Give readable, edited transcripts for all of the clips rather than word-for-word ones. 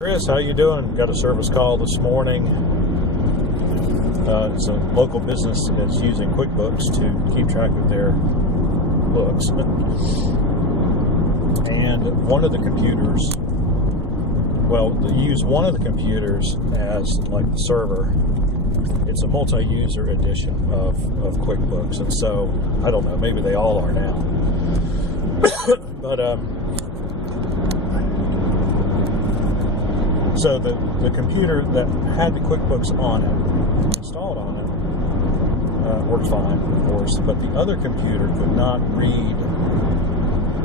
Chris, how you doing? Got a service call this morning. It's a local business that's using QuickBooks to keep track of their books. And one of the computers, well, they use one of the computers as like the server. It's a multi-user edition of QuickBooks. And so, I don't know, maybe they all are now. But, so the computer that had the QuickBooks on it, installed on it, worked fine, of course, but the other computer could not read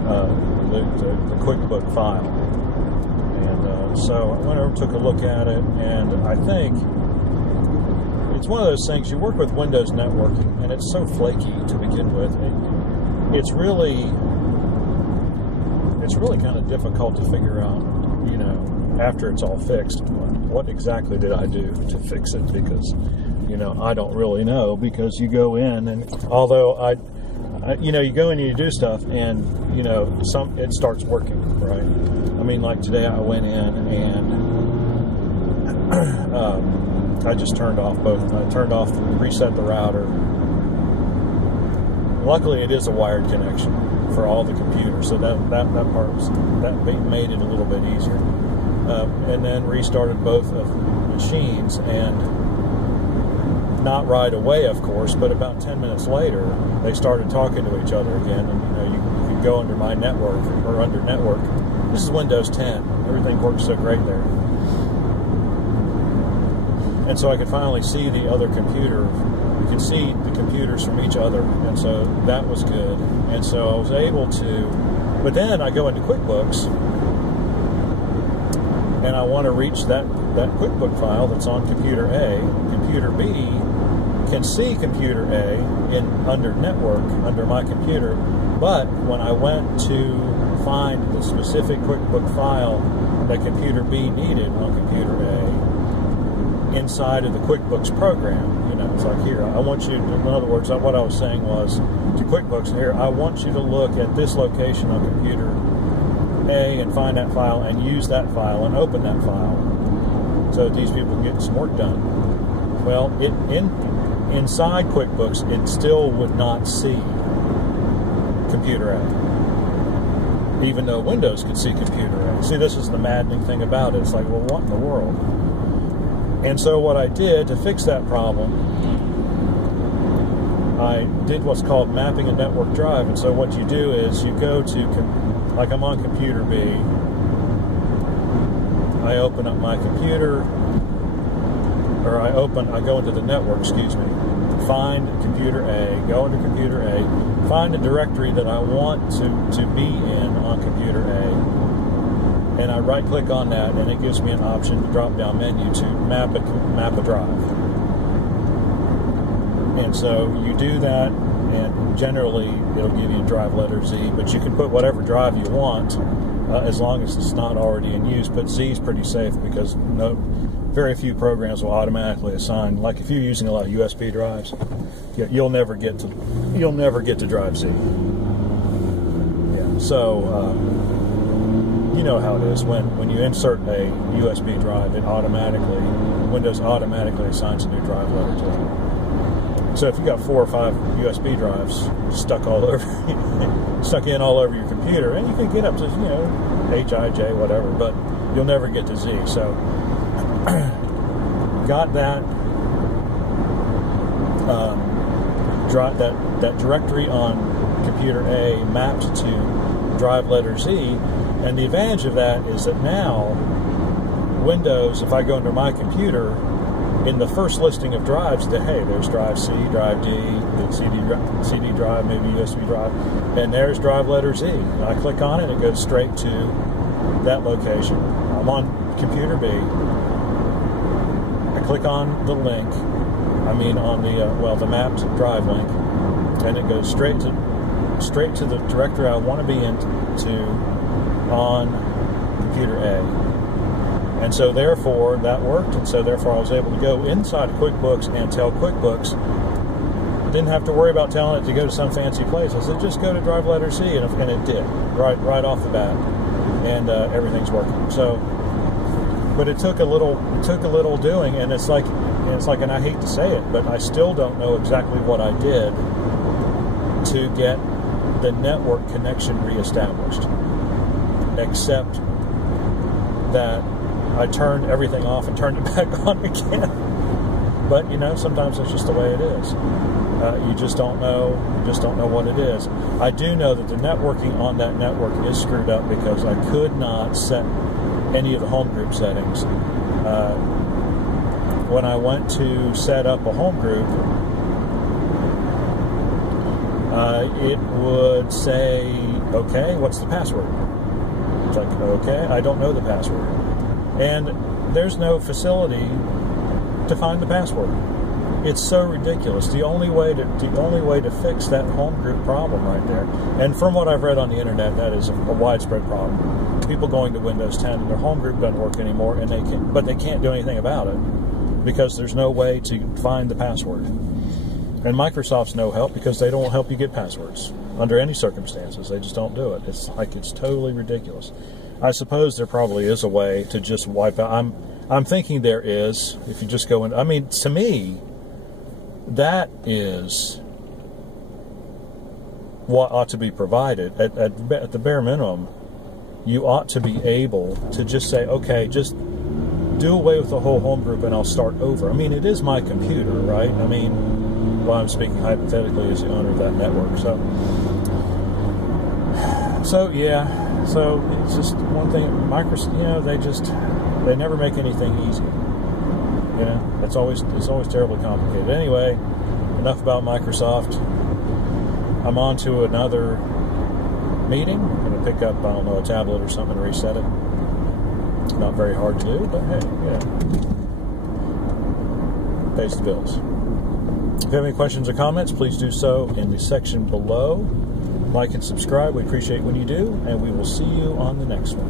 the QuickBook file. And so I went over and took a look at it, and I think it's one of those things, you work with Windows networking, and it's so flaky to begin with. It's really kind of difficult to figure out, you know, after it's all fixed, what exactly did I do to fix it? Because, you know, I don't really know, because you go in, and although you know, you go in and you do stuff, and, you know, it starts working, right? I mean, like today I went in and I just turned off reset the router. Luckily it is a wired connection for all the computers, so that made it a little bit easier. And then restarted both of the machines, and not right away, of course, but about 10 minutes later, they started talking to each other again. And, you know, you could go under my network, or under network. This is Windows 10. Everything works so great there. And so I could finally see the other computer. You could see the computers from each other, and so that was good. And so I was able to, but then I go into QuickBooks, and I want to reach that QuickBook file that's on computer A. Computer B can see computer A under network, under my computer, but when I went to find the specific QuickBook file that computer B needed on computer A inside of the QuickBooks program, you know, it's like, here, I want you to, in other words, what I was saying was to QuickBooks, here, I want you to look at this location on computer A and find that file and use that file and open that file so that these people can get some work done. Well, inside QuickBooks, it still would not see computer A, even though Windows could see computer A. See, this is the maddening thing about it. It's like, well, what in the world? And so what I did to fix that problem, I did what's called mapping a network drive. And so what you do is you go to, like I'm on computer B, I open up my computer, or I go into the network, excuse me, find computer A, go into computer A, find the directory that I want to be in on computer A, and I right click on that, and it gives me an option, the drop down menu, to map a drive. And so you do that, and generally it'll give you drive letter Z, but you can put whatever drive you want as long as it's not already in use. But Z is pretty safe, because very few programs will automatically assign. Like if you're using a lot of USB drives, you'll never get to drive Z. Yeah. So you know how it is when you insert a USB drive, Windows automatically assigns a new drive letter to it. So if you got 4 or 5 USB drives stuck in all over your computer, and you can get up to, you know, H, I, J, whatever, but you'll never get to Z. So got that that directory on computer A mapped to drive letter Z, and the advantage of that is that now Windows, if I go into my computer, in the first listing of drives, hey, there's drive C, drive D, the CD drive, maybe USB drive, and there's drive letter Z. And I click on it, and it goes straight to that location. I'm on computer B. I click on the link, on the mapped drive link, and it goes straight to the directory I want to be in on computer A. And so therefore that worked, and so therefore I was able to go inside of QuickBooks and tell QuickBooks, didn't have to worry about telling it to go to some fancy place. I said, just go to drive letter C, and it did, right off the bat, and everything's working. So But it took a little doing, and it's like, and I hate to say it, but I still don't know exactly what I did to get the network connection reestablished, except that I turned everything off and turned it back on again. But sometimes it's just the way it is. You just don't know. You just don't know what it is. I do know that the networking on that network is screwed up because I could not set any of the home group settings. When I went to set up a home group, it would say, "Okay, what's the password?" It's like, "Okay, I don't know the password," and there's no facility to find the password. It's so ridiculous. The only way to fix that home group problem right there, and from what I've read on the internet, that is a widespread problem. People going to Windows 10 and their home group doesn't work anymore, and they can't do anything about it because there's no way to find the password. And Microsoft's no help because they don't help you get passwords under any circumstances. They just don't do it. It's totally ridiculous. I suppose there probably is a way to just wipe out. I'm thinking there is. If you just go in, I mean, to me, that is what ought to be provided. At the bare minimum, you ought to be able to just say, "Okay, just do away with the whole home group and I'll start over." I mean, it is my computer, right? I mean, well, I'm speaking hypothetically as the owner of that network. So yeah. So it's just one thing. Microsoft, they never make anything easy. It's always terribly complicated. Anyway, enough about Microsoft. I'm on to another meeting. I'm going to pick up, I don't know, a tablet or something and reset it. Not very hard to do, but hey, pays the bills. If you have any questions or comments, please do so in the section below. Like and subscribe. We appreciate when you do, and we will see you on the next one.